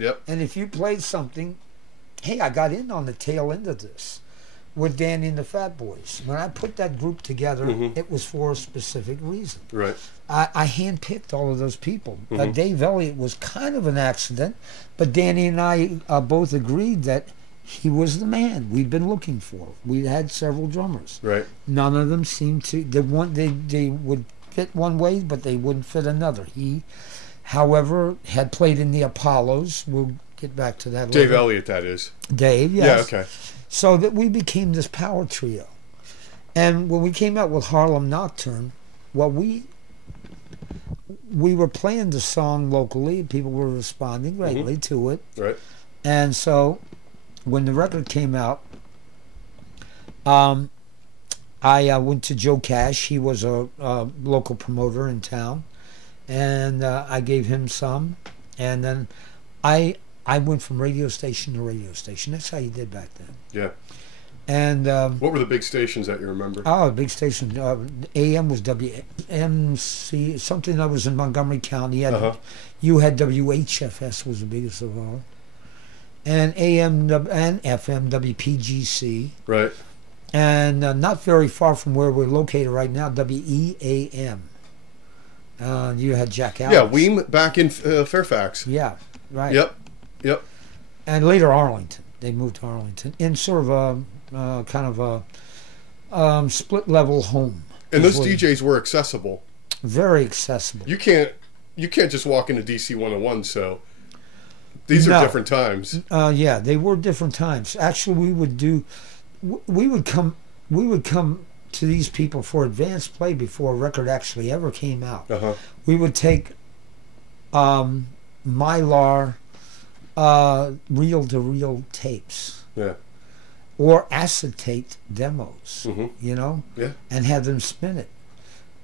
Yep. And if you played something, hey, I got in on the tail end of this with Danny and the Fat Boys. When I put that group together, it was for a specific reason. Right. I handpicked all of those people. Dave Elliott was kind of an accident, but Danny and I both agreed that he was the man we'd been looking for. We had several drummers. Right. None of them seemed to. They would fit one way, but they wouldn't fit another. He, however, had played in the Apollos. We'll get back to that later. Dave Elliott, that is. Dave, yes. Yeah, okay. So that we became this power trio. And when we came out with Harlem Nocturne, well, we were playing the song locally. People were responding greatly to it. Right. And so when the record came out, I went to Joe Cash. He was a local promoter in town, and I gave him some. And then I went from radio station to radio station. That's how you did back then. Yeah. And what were the big stations that you remember? Oh, big station. AM was WMC, something that was in Montgomery County. You had WHFS was the biggest of all. And AM and FM, WPGC. Right. And not very far from where we're located right now, WEAM. You had Jack Alex. Yeah, Weem back in Fairfax. Yeah, right. Yep. And later Arlington. They moved to Arlington in sort of a kind of a split-level home. And those DJs were accessible. Very accessible. You can't just walk into DC 101, so these are different times. Yeah, they were different times. Actually, we would come to these people for advanced play before a record actually ever came out. We would take Mylar reel-to-reel tapes. Yeah. Or acetate demos, Yeah. and have them spin it.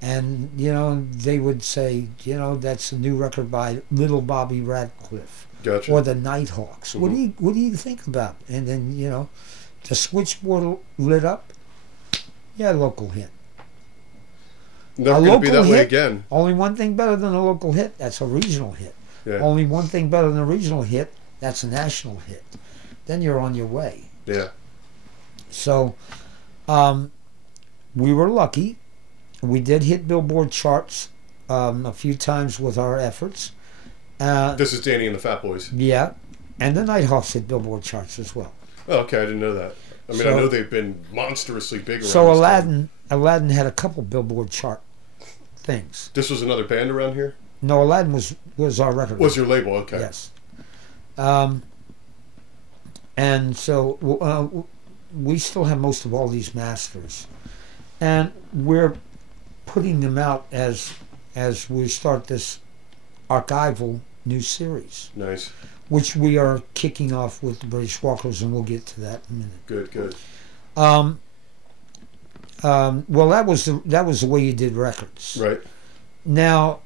And, they would say, that's a new record by Little Bobby Radcliffe. Gotcha. Or the Nighthawks. What do you think about? And then, the switchboard lit up. Yeah, local hit. Never going to be that way again. Only one thing better than a local hit, that's a regional hit. Yeah. Only one thing better than a regional hit, that's a national hit. Then you're on your way. Yeah. So, we were lucky. We did hit Billboard charts a few times with our efforts. This is Danny and the Fat Boys. Yeah, and the Nighthawks hit Billboard charts as well. Oh, okay, I didn't know that. I mean, I know they've been monstrously big around. So Aladdin had a couple Billboard chart things. This was another band around here? No, Aladdin was our record. Was your label? Okay. Yes. And so we still have most of all these masters, and we're putting them out as we start this archival new series. Nice. Which we are kicking off with the British Walkers, and we'll get to that in a minute. Good. Well, that was the way you did records. Right. Now,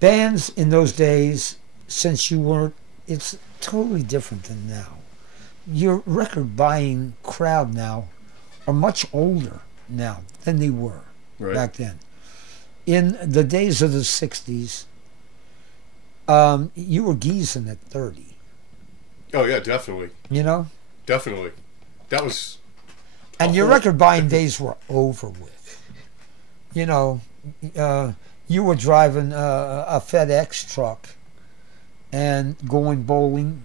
bands in those days, since you weren't, it's totally different than now. Your record buying crowd now are much older now than they were back then. In the days of the 60s, you were geezing at 30. Oh, yeah, definitely. Definitely. That was... And your record buying days were over with. You were driving a FedEx truck and going bowling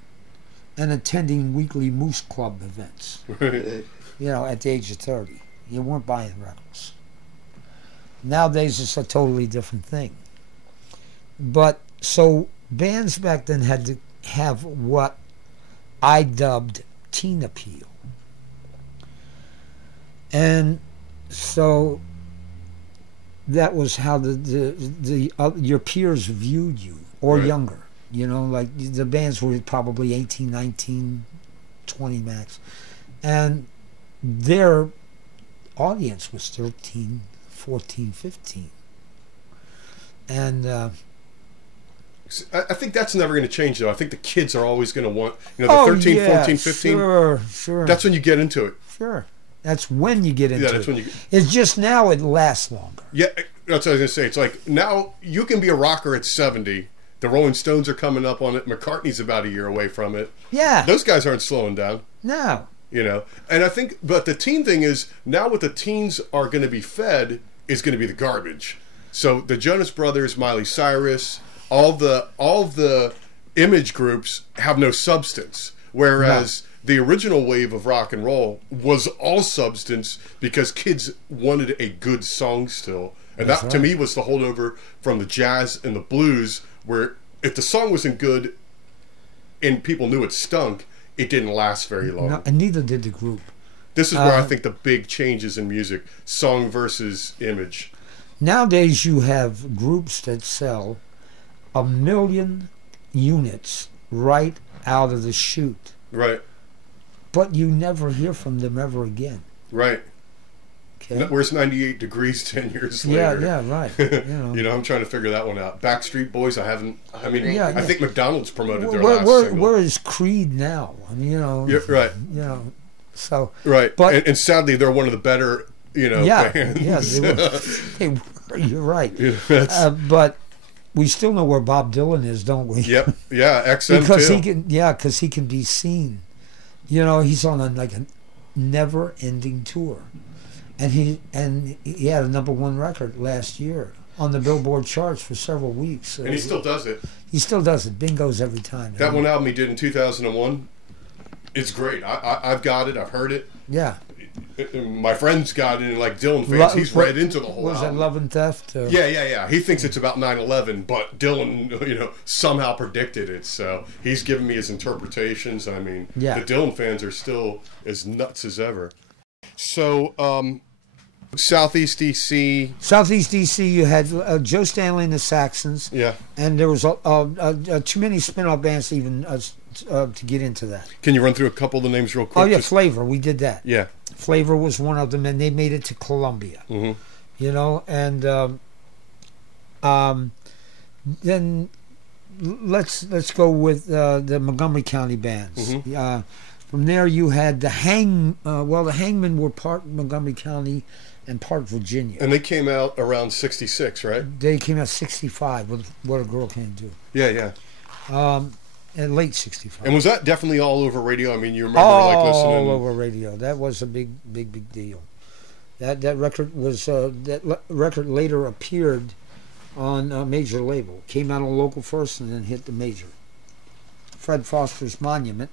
and attending weekly Moose Club events. At the age of 30. You weren't buying records. Nowadays, it's a totally different thing. But, so, bands back then had to have what I dubbed teen appeal. And so that was how your peers viewed you, or younger. Like the bands were probably 18, 19, 20 max. And their audience was 13, 14, 15. And I think that's never going to change, though. I think the kids are always going to want, the 13, 14, 15. Sure. That's when you get into it. Sure. That's when you get into it. Yeah, that's when you... It's just now it lasts longer. Yeah, that's what I was going to say. It's like, now you can be a rocker at 70 The Rolling Stones are coming up on it. McCartney's about a year away from it. Yeah. Those guys aren't slowing down. No. You know, and I think, but the teen thing is, now what the teens are going to be fed is going to be the garbage. So the Jonas Brothers, Miley Cyrus, all the image groups have no substance. Whereas the original wave of rock and roll was all substance because kids wanted a good song still. And that, to me, was the holdover from the jazz and the blues, where if the song wasn't good and people knew it stunk, it didn't last very long. No, and neither did the group. This is where I think the big changes in music, song versus image. Nowadays, you have groups that sell 1 million units right out of the chute. Right. But you never hear from them ever again. Right. Okay. Where's 98 Degrees 10 years later? Yeah, right. You know, I'm trying to figure that one out. Backstreet Boys, I think McDonald's promoted their last single. Where is Creed now? I mean, you know. Yeah, right. You know, so. Right. But, and sadly, they're one of the better, bands. Yeah, they were. You're right. Yeah, but we still know where Bob Dylan is, don't we? Yep. Yeah, XM because too. Because he can be seen. You know, he's on a never-ending tour. And he had a #1 record last year on the Billboard charts for several weeks. And he still does it. He still does it. Bingos every time. That one album he did in 2001, it's great. I've got it. I've heard it. Yeah. My friend's got it, and like Dylan fans, he's read into the whole was album. Was that Love and Theft? Yeah. He thinks it's about 9/11, but Dylan, somehow predicted it. So he's given me his interpretations. I mean, the Dylan fans are still as nuts as ever. So, Southeast DC. Southeast DC, you had Joe Stanley and the Saxons. Yeah. And there was too many spin-off bands even to get into that. Can you run through a couple of the names real quick? Oh, yeah, Flavor. We did that. Yeah. Flavor was one of them, and they made it to Columbia. Mm-hmm. You know, and then let's go with the Montgomery County bands. Mm-hmm. From there, you had the the Hangmen were part Montgomery County and part Virginia. And they came out around 66, right? They came out 65 with What a Girl Can Do. Yeah. And late 65. And was that definitely all over radio? I mean, you remember listening? All over radio. That was a big deal. That record later appeared on a major label. Came out on local first and then hit the major. Fred Foster's Monument.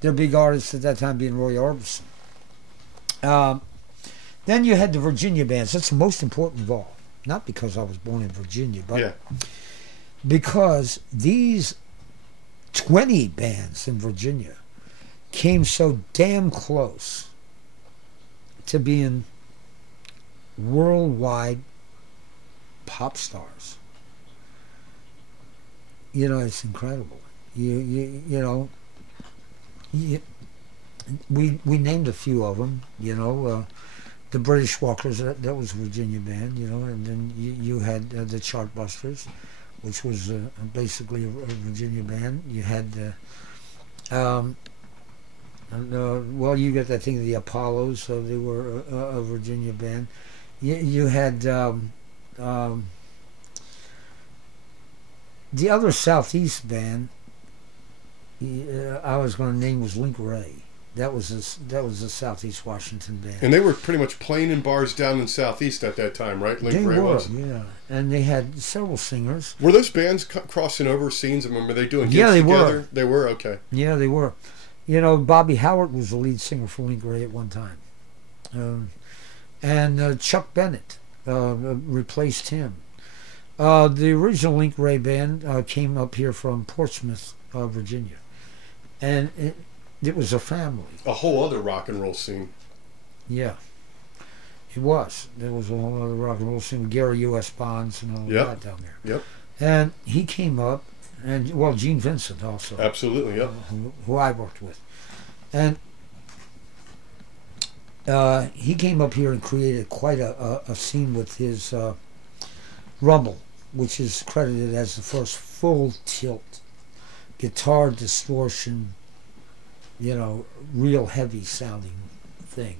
Their big artists at that time being Roy Orbison. Then you had the Virginia bands. That's the most important of all. Not because I was born in Virginia, but because these 20 bands in Virginia came so damn close to being worldwide pop stars. You know, it's incredible. We named a few of them. You know, the British Walkers. That was a Virginia band. You know, and then you had the Chartbusters, which was basically a Virginia band. You had you got that thing, the Apollos, so they were a Virginia band. You had the other Southeast band I was going to name was Link Ray. That was a Southeast Washington band. And they were pretty much playing in bars down in Southeast at that time, right? Link Ray was. Yeah. And they had several singers. Were those bands crossing over scenes? I mean, were they doing gigs they together? Were. They were, okay. Yeah, they were. You know, Bobby Howard was the lead singer for Link Ray at one time. And Chuck Bennett replaced him. The original Link Ray band came up here from Portsmouth, Virginia. And it was a family. A whole other rock and roll scene. Yeah. It was. There was a whole other rock and roll scene with Gary U.S. Bonds and all that down there. Yep. And he came up, and, Gene Vincent also. Absolutely, yep. Who I worked with. And he came up here and created quite a scene with his Rumble, which is credited as the first full tilt guitar distortion, real heavy sounding thing.